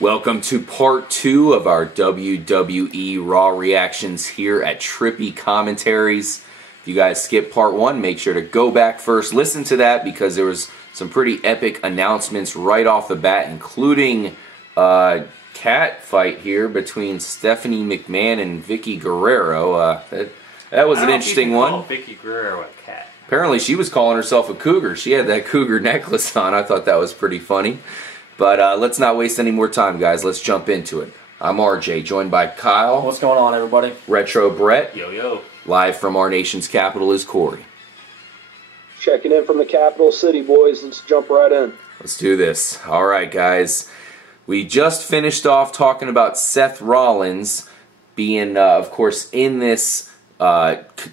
Welcome to part 2 of our WWE Raw reactions here at Trippy Commentaries. If you guys skipped part 1, make sure to go back first, listen to that, because there was some pretty epic announcements right off the bat, including a cat fight here between Stephanie McMahon and Vickie Guerrero. That was an interesting one. Call Vickie Guerrero a cat. Apparently she was calling herself a cougar. She had that cougar necklace on. I thought that was pretty funny. But let's not waste any more time, guys. Let's jump into it. I'm RJ, joined by Kyle. What's going on, everybody? Retro Brett. Yo, yo. Live from our nation's capital is Corey. Checking in from the capital city, boys. Let's jump right in. Let's do this. All right, guys. We just finished off talking about Seth Rollins being, of course, in this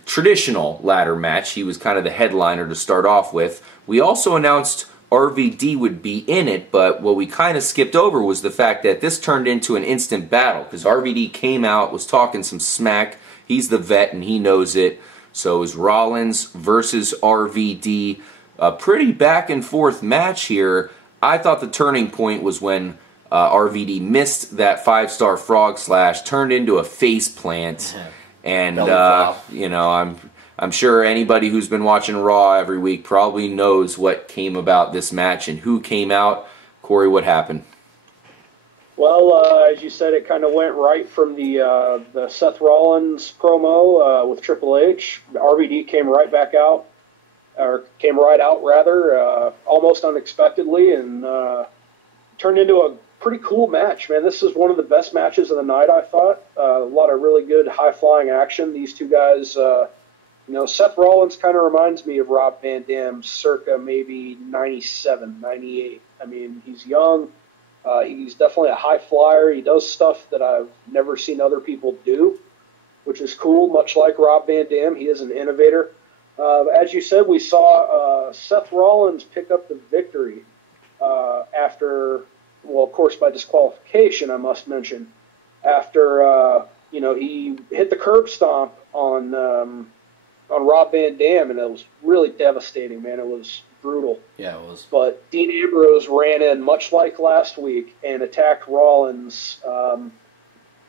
traditional ladder match. He was kind of the headliner to start off with. We also announced RVD would be in it, but what we kind of skipped over was the fact that this turned into an instant battle, because RVD came out, was talking some smack. He's the vet and he knows it. So it was Rollins versus RVD. A pretty back and forth match here. I thought the turning point was when RVD missed that 5-star frog slash, turned into a face plant. And, you know, I'm sure anybody who's been watching Raw every week probably knows what came about this match and who came out. Corey, what happened? Well, as you said, it kind of went right from the Seth Rollins promo with Triple H. RVD came right back out, or came right out rather, almost unexpectedly, and turned into a pretty cool match, man. This is one of the best matches of the night, I thought. A lot of really good high-flying action. These two guys... You know, Seth Rollins kind of reminds me of Rob Van Dam circa maybe 97, 98. I mean, he's young. He's definitely a high flyer. He does stuff that I've never seen other people do, which is cool, much like Rob Van Dam. He is an innovator. As you said, we saw Seth Rollins pick up the victory after, well, of course, by disqualification, I must mention, after, you know, he hit the curb stomp on Rob Van Dam, and it was really devastating, man. It was brutal. Yeah, it was. But Dean Ambrose ran in, much like last week, and attacked Rollins. Of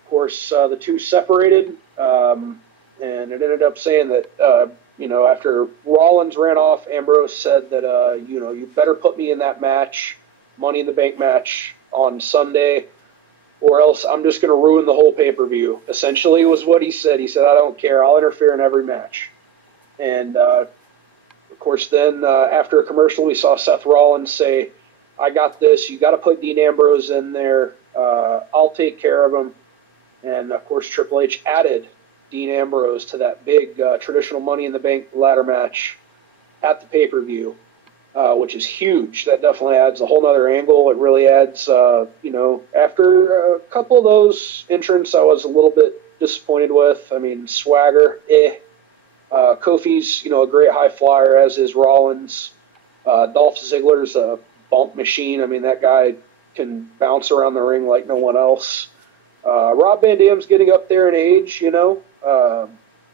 course, the two separated, and it ended up saying that, you know, after Rollins ran off, Ambrose said that, you know, you better put me in that match, Money in the Bank match on Sunday, or else I'm just going to ruin the whole pay-per-view. Essentially was what he said. He said, I don't care. I'll interfere in every match. And, of course, then after a commercial, we saw Seth Rollins say, I got this. You got to put Dean Ambrose in there. I'll take care of him. And, of course, Triple H added Dean Ambrose to that big traditional Money in the Bank ladder match at the pay-per-view, which is huge. That definitely adds a whole other angle. It really adds, you know, after a couple of those entrants I was a little bit disappointed with. I mean, Swagger, Kofi's, you know, a great high flyer, as is Rollins. Dolph Ziggler's a bump machine. I mean, that guy can bounce around the ring like no one else. Rob Van Dam's getting up there in age, you know,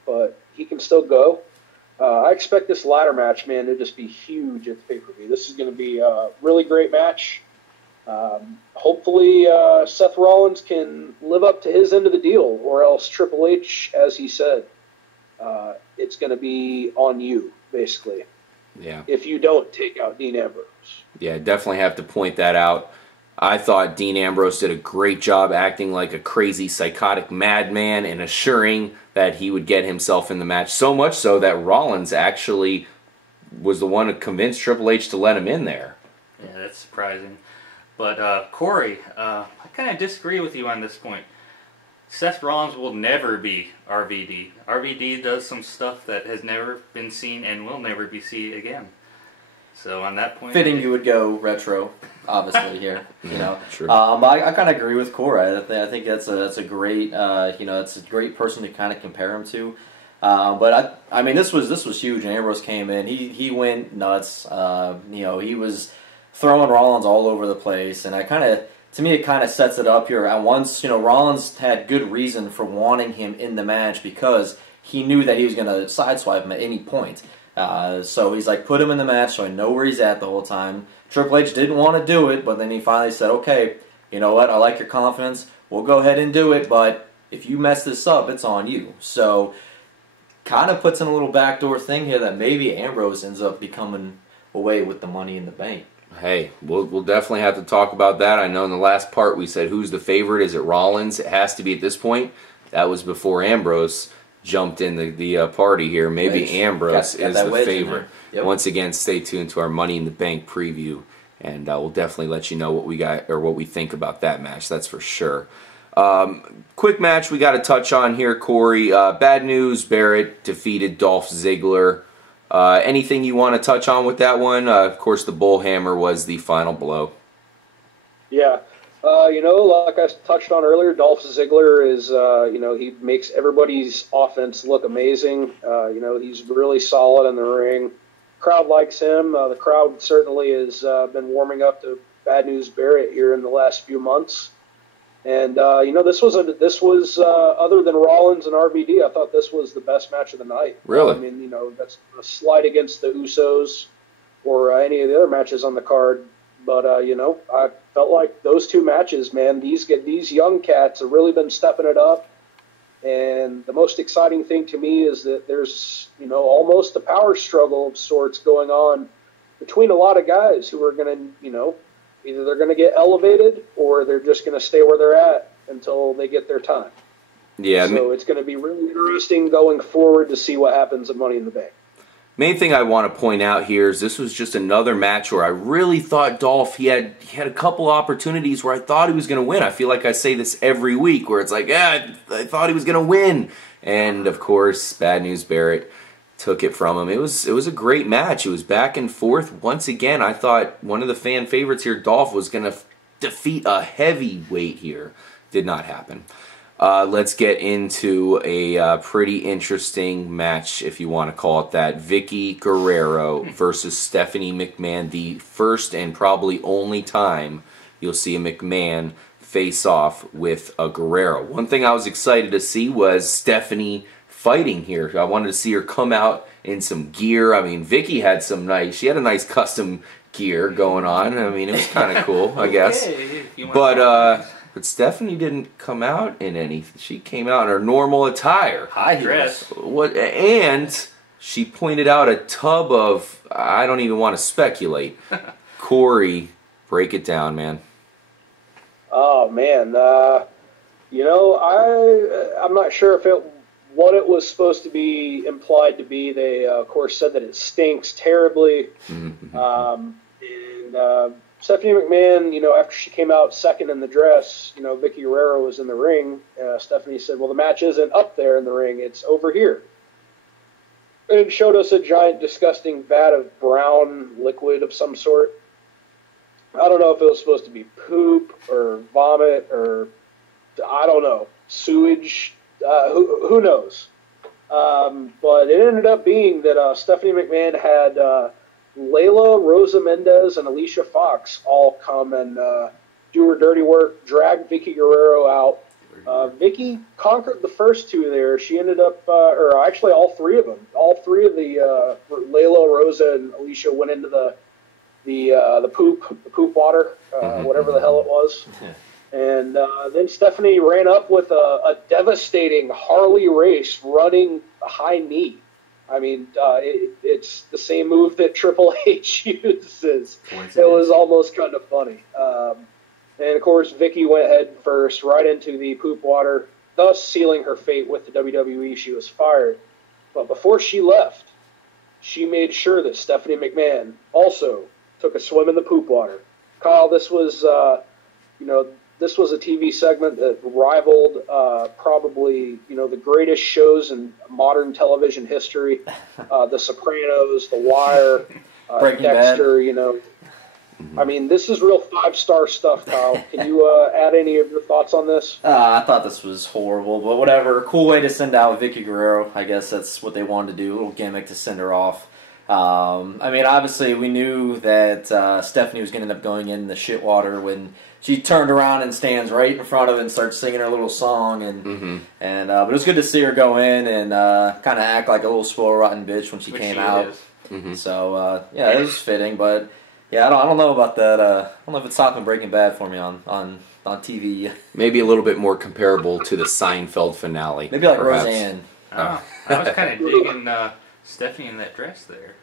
but he can still go. I expect this ladder match, man, to just be huge at the pay-per-view. This is going to be a really great match. Hopefully Seth Rollins can live up to his end of the deal, or else Triple H, as he said, it's going to be on you, basically. Yeah. If you don't take out Dean Ambrose. Yeah, definitely have to point that out. I thought Dean Ambrose did a great job acting like a crazy, psychotic madman and assuring that he would get himself in the match. So much so that Rollins actually was the one who convinced Triple H to let him in there. Yeah, that's surprising. But, Corey, I kind of disagree with you on this point. Seth Rollins will never be RVD. RVD does some stuff that has never been seen and will never be seen again. So on that point, fitting you would go retro, obviously here. You know, True. I kind of agree with Corey. I think that's a great, you know, it's a great person to kind of compare him to. But I mean, this was huge. And Ambrose came in. He went nuts. You know, he was throwing Rollins all over the place, and to me, it kind of sets it up here. At once, you know, Rollins had good reason for wanting him in the match because he knew that he was going to sideswipe him at any point. So he's like, put him in the match so I know where he's at the whole time. Triple H didn't want to do it, but then he finally said, okay, you know what, I like your confidence. We'll go ahead and do it, but if you mess this up, it's on you. So, kind of puts in a little backdoor thing here that maybe Ambrose ends up becoming away with the Money in the Bank. Hey, we'll definitely have to talk about that. I know in the last part we said who's the favorite. Is it Rollins? It has to be at this point. That was before Ambrose jumped in the party here. Maybe Ambrose is the favorite. Yep. Once again, stay tuned to our Money in the Bank preview, and we'll definitely let you know what we got or what we think about that match. That's for sure. Quick match we got to touch on here, Corey. Bad news: Barrett defeated Dolph Ziggler. Anything you want to touch on with that one? Of course, the bullhammer was the final blow. Yeah. Like I touched on earlier, Dolph Ziggler is, he makes everybody's offense look amazing. He's really solid in the ring. Crowd likes him. The crowd certainly has been warming up to Bad News Barrett here in the last few months. And, this was other than Rollins and RVD, I thought this was the best match of the night. Really? I mean, that's a slight against the Usos or any of the other matches on the card. But, I felt like those two matches, man, these young cats have really been stepping it up. And the most exciting thing to me is that there's, almost a power struggle of sorts going on between a lot of guys who are going to, either they're going to get elevated or they're just going to stay where they're at until they get their time. Yeah. So it's going to be really interesting going forward to see what happens at Money in the Bank. Main thing I want to point out here is this was just another match where I really thought Dolph, he had a couple opportunities where I thought he was going to win. I feel like I say this every week where it's like, I thought he was going to win. And, of course, Bad News Barrett took it from him. It was a great match. It was back and forth. Once again, I thought one of the fan favorites here, Dolph, was going to defeat a heavyweight here. Did not happen. Let's get into a pretty interesting match, if you want to call it that. Vickie Guerrero versus Stephanie McMahon. The first and probably only time you'll see a McMahon face off with a Guerrero. One thing I was excited to see was Stephanie fighting here. I wanted to see her come out in some gear. I mean, Vickie had she had a nice custom gear going on. I mean, it was kind of cool, I guess. But Stephanie didn't come out in anything. She came out in her normal attire. High dress. And she pointed out a tub of, I don't even want to speculate. Corey, break it down, man. Oh, man. I'm not sure what it was supposed to be implied to be. They, of course, said that it stinks terribly. Stephanie McMahon, after she came out second in the dress, Vickie Guerrero was in the ring. Stephanie said, well, the match isn't up there in the ring. It's over here. And it showed us a giant, disgusting vat of brown liquid of some sort. I don't know if it was supposed to be poop or vomit or, I don't know, sewage. Who knows? But it ended up being that Stephanie McMahon had Layla, Rosa Mendez, and Alicia Fox all come and do her dirty work, drag Vickie Guerrero out. Vickie conquered the first two there. She ended up, or actually all three of them. All three of the Layla, Rosa, and Alicia went into the poop water, whatever the hell it was. And then Stephanie ran up with a devastating Harley race running a high knee. I mean, it's the same move that Triple H uses. It was almost kind of funny. And, of course, Vickie went head first right into the poop water, thus sealing her fate with the WWE. She was fired. But before she left, she made sure that Stephanie McMahon also took a swim in the poop water. Kyle, this was, this was a TV segment that rivaled probably, the greatest shows in modern television history. The Sopranos, The Wire, Dexter, I mean, this is real 5-star stuff, Kyle. Can you add any of your thoughts on this? I thought this was horrible, but whatever. Cool way to send out Vickie Guerrero. I guess that's what they wanted to do, a little gimmick to send her off. I mean, obviously, we knew that Stephanie was going to end up going in the shit water when she turned around and stands right in front of it and starts singing her little song. But it was good to see her go in and kind of act like a little spoiled rotten bitch when she came out. So, yeah, it was fitting, but... Yeah, I don't know about that. I don't know if it's topping Breaking Bad for me on on TV. Maybe a little bit more comparable to the Seinfeld finale. Maybe like perhaps. Roseanne. I was kind of digging Stephanie in that dress there.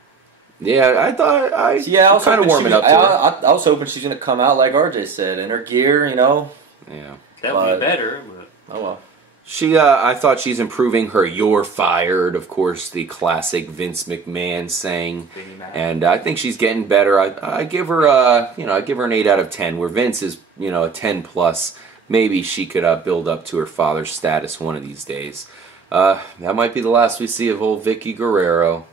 Yeah, I thought I was kind of warming up to her. I was hoping she's going to come out like RJ said, in her gear, you know. Yeah. That would be better, but... Oh, well. I thought she's improving her "You're fired," of course, the classic Vince McMahon saying, and I think she's getting better. I give her I give her an 8 out of 10. Where Vince is a 10 plus. Maybe she could build up to her father's status one of these days. That might be the last we see of old Vickie Guerrero.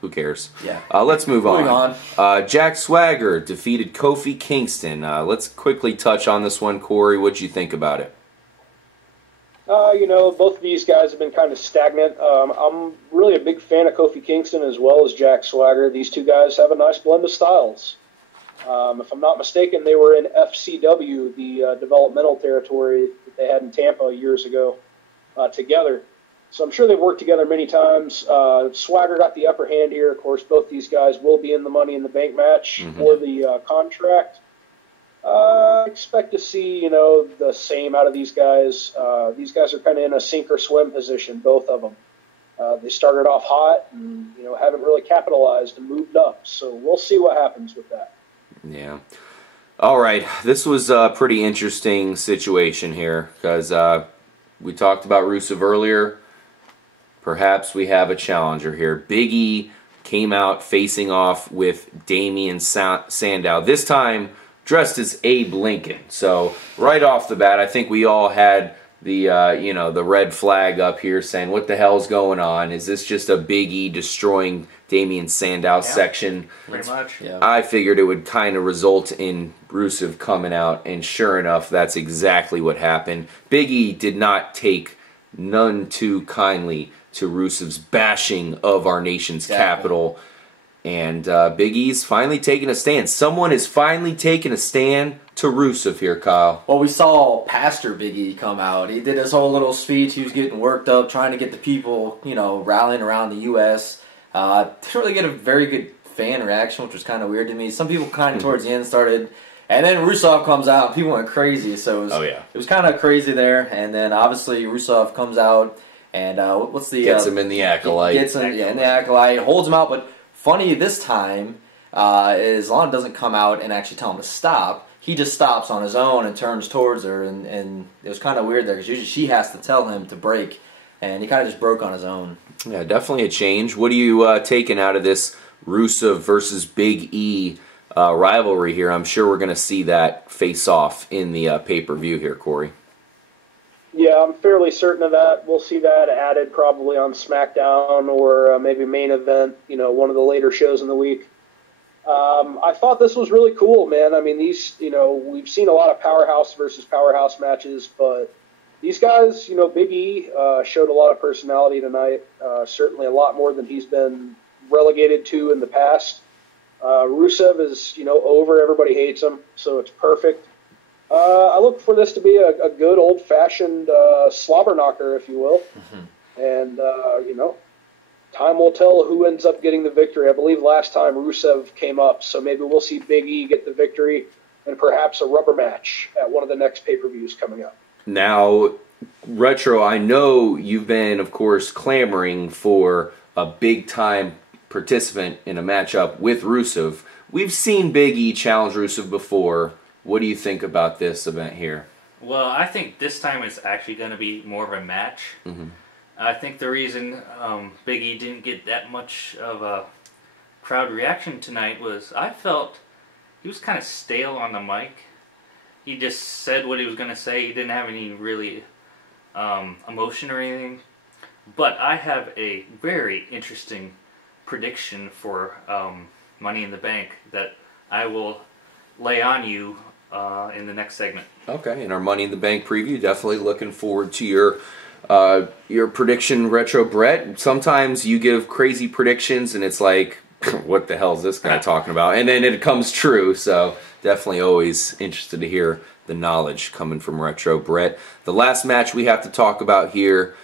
Who cares? Yeah. Let's move on. on. Jack Swagger defeated Kofi Kingston. Let's quickly touch on this one, Corey. What'd you think about it? Both of these guys have been kind of stagnant. I'm really a big fan of Kofi Kingston as well as Jack Swagger. These two guys have a nice blend of styles. If I'm not mistaken, they were in FCW, the developmental territory that they had in Tampa years ago, together. So I'm sure they've worked together many times. Swagger got the upper hand here. Of course, both these guys will be in the Money in the Bank match for the contract. I expect to see, the same out of these guys. These guys are kind of in a sink or swim position, both of them. They started off hot and, haven't really capitalized and moved up. So we'll see what happens with that. Yeah. All right. This was a pretty interesting situation here because we talked about Rusev earlier. Perhaps we have a challenger here. Big E came out facing off with Damian Sandow. This time dressed as Abe Lincoln. So right off the bat, I think we all had the the red flag up here saying, what the hell's going on? Is this just a Big E destroying Damian Sandow section? Pretty much. Yeah. I figured it would kind of result in Rusev coming out, and sure enough, that's exactly what happened. Big E did not take none too kindly to Rusev's bashing of our nation's capital. And Big E's finally taking a stand. Someone is finally taking a stand to Rusev here, Kyle. Well, we saw Pastor Big E come out. He did his whole little speech. He was getting worked up, trying to get the people, rallying around the U.S. Didn't really get a very good fan reaction, which was kind of weird to me. Some people kind of towards the end started, and then Rusev comes out, and people went crazy. So it was kind of crazy there. And then obviously Rusev comes out, and gets him in the Acolyte. Gets him in the Acolyte, holds him out, but funny this time is Lana doesn't come out and actually tell him to stop. He just stops on his own and turns towards her, and it was kind of weird there because usually she has to tell him to break, and he kind of just broke on his own. Yeah, definitely a change. What are you taking out of this Rusev versus Big E rivalry here? I'm sure we're going to see that face off in the pay-per-view here, Corey. Yeah, I'm fairly certain of that. We'll see that added probably on SmackDown or maybe main event, one of the later shows in the week. I thought this was really cool, man. I mean, these, we've seen a lot of powerhouse versus powerhouse matches, but these guys, Big E showed a lot of personality tonight, certainly a lot more than he's been relegated to in the past. Rusev is, over. Everybody hates him, so it's perfect. I look for this to be a good old-fashioned slobber knocker, if you will. And, time will tell who ends up getting the victory. I believe last time Rusev came up, so maybe we'll see Big E get the victory and perhaps a rubber match at one of the next pay-per-views coming up. Now, Retro, I know you've been, of course, clamoring for a big-time participant in a matchup with Rusev. We've seen Big E challenge Rusev before. What do you think about this event here? Well, I think this time it's actually going to be more of a match. I think the reason Big E didn't get that much of a crowd reaction tonight was I felt he was kind of stale on the mic. He just said what he was going to say. He didn't have any really emotion or anything. But I have a very interesting prediction for Money in the Bank that I will lay on you in the next segment. Okay, in our Money in the Bank preview, definitely looking forward to your prediction, Retro Brett. Sometimes you give crazy predictions and it's like, what the hell is this guy talking about? And then it comes true, so definitely always interested to hear the knowledge coming from Retro Brett. The last match we have to talk about here,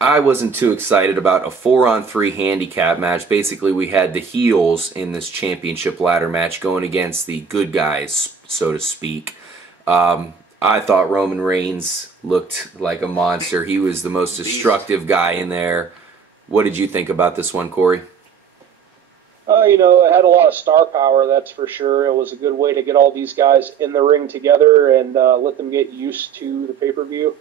I wasn't too excited about a 4-on-3 handicap match. Basically, we had the heels in this championship ladder match going against the good guys, so to speak. I thought Roman Reigns looked like a monster. He was the most destructive guy in there. What did you think about this one, Corey? It had a lot of star power, that's for sure. It was a good way to get all these guys in the ring together and let them get used to the pay-per-view.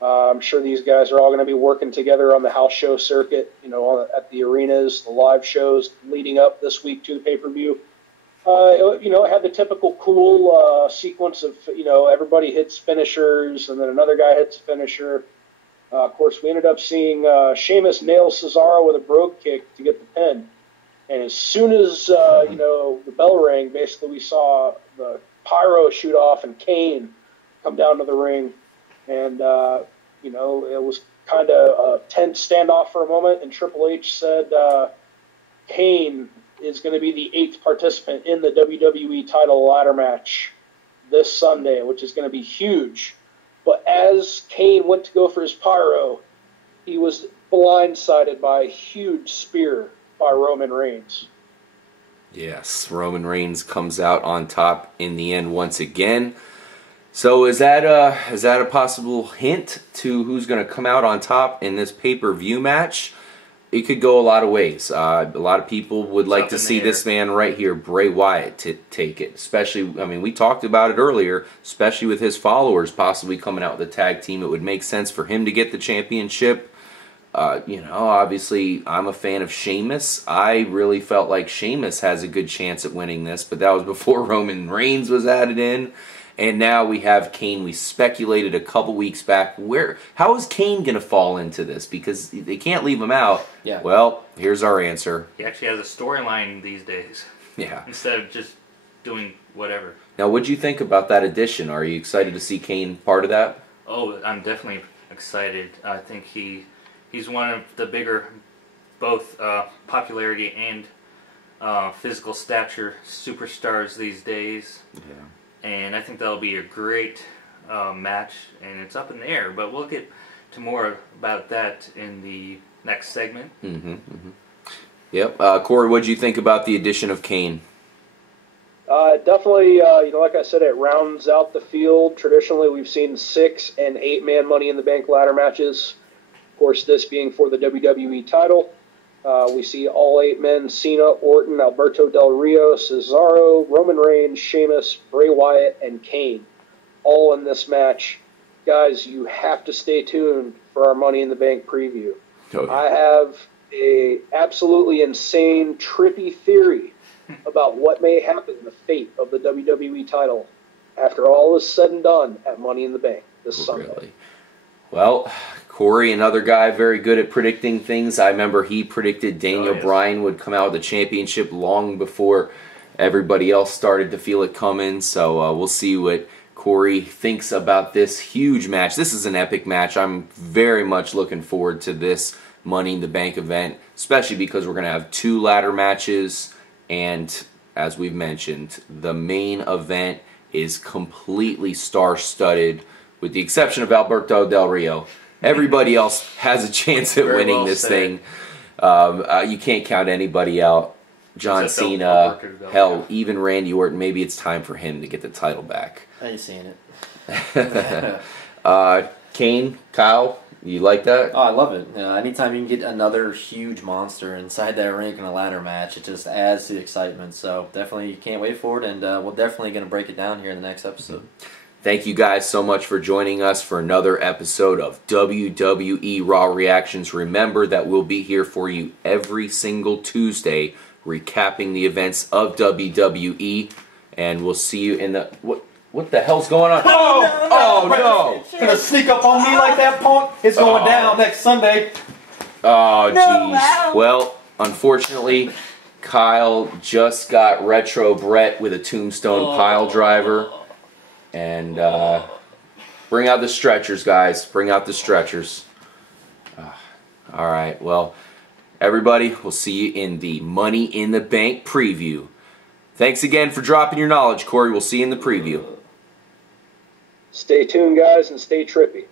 I'm sure these guys are all going to be working together on the house show circuit, at the arenas, the live shows leading up this week to the pay-per-view. It had the typical cool sequence of, everybody hits finishers and then another guy hits a finisher. Of course, we ended up seeing Sheamus nail Cesaro with a brogue kick to get the pin. And as soon as, the bell rang, basically we saw the pyro shoot off and Kane come down to the ring. And, it was kind of a tense standoff for a moment. And Triple H said Kane is going to be the 8th participant in the WWE title ladder match this Sunday, which is going to be huge. But as Kane went to go for his pyro, he was blindsided by a huge spear by Roman Reigns. Yes, Roman Reigns comes out on top in the end once again. So is that a possible hint to who's going to come out on top in this pay-per-view match? It could go a lot of ways. A lot of people would like to see this man right here, Bray Wyatt, take it. Especially, we talked about it earlier, especially with his followers possibly coming out with a tag team. It would make sense for him to get the championship. Obviously, I'm a fan of Sheamus. I really felt like Sheamus has a good chance at winning this, but that was before Roman Reigns was added in. And now we have Kane. We speculated a couple weeks back, how is Kane going to fall into this? Because they can't leave him out. Yeah. Well, here's our answer. He actually has a storyline these days. Yeah. Instead of just doing whatever. Now, what'd you think about that addition? Are you excited to see Kane part of that? Oh, I'm definitely excited. I think he's one of the bigger, both popularity and physical stature superstars these days. Yeah. And I think that'll be a great match, and it's up in the air. But we'll get to more about that in the next segment. Yep. Corey, what did you think about the addition of Kane? Definitely, like I said, it rounds out the field. Traditionally, we've seen 6 and 8-man Money in the Bank ladder matches. Of course, this being for the WWE title. We see all 8 men: Cena, Orton, Alberto Del Rio, Cesaro, Roman Reigns, Sheamus, Bray Wyatt, and Kane, all in this match. Guys, you have to stay tuned for our Money in the Bank preview. Okay. I have a absolutely insane, trippy theory about what may happen, the fate of the WWE title, after all is said and done at Money in the Bank this Sunday. Really? Well, Corey, another guy very good at predicting things. I remember he predicted Daniel Bryan would come out with the championship long before everybody else started to feel it coming. So we'll see what Corey thinks about this huge match. This is an epic match. I'm very much looking forward to this Money in the Bank event, especially because we're going to have 2 ladder matches. And as we've mentioned, the main event is completely star-studded, with the exception of Alberto Del Rio. Everybody else has a chance at winning this thing. You can't count anybody out. John Cena, hell, even Randy Orton. Maybe it's time for him to get the title back. I ain't seeing it. Kane, Kyle, you like that? Oh, I love it. Anytime you can get another huge monster inside that ring in a ladder match, it just adds to the excitement. So definitely can't wait for it, and we're definitely going to break it down here in the next episode. Thank you guys so much for joining us for another episode of WWE Raw Reactions. Remember that we'll be here for you every single Tuesday recapping the events of WWE, and we'll see you in the... What the hell's going on? Oh no! You're gonna sneak up on me like that, punk? It's going down next Sunday. Oh, jeez. Well, unfortunately, Kyle just got Retro Brett with a tombstone pile driver. And bring out the stretchers, guys. Bring out the stretchers. All right. Well, everybody, we'll see you in the Money in the Bank preview. Thanks again for dropping your knowledge, Corey. We'll see you in the preview. Stay tuned, guys, and stay trippy.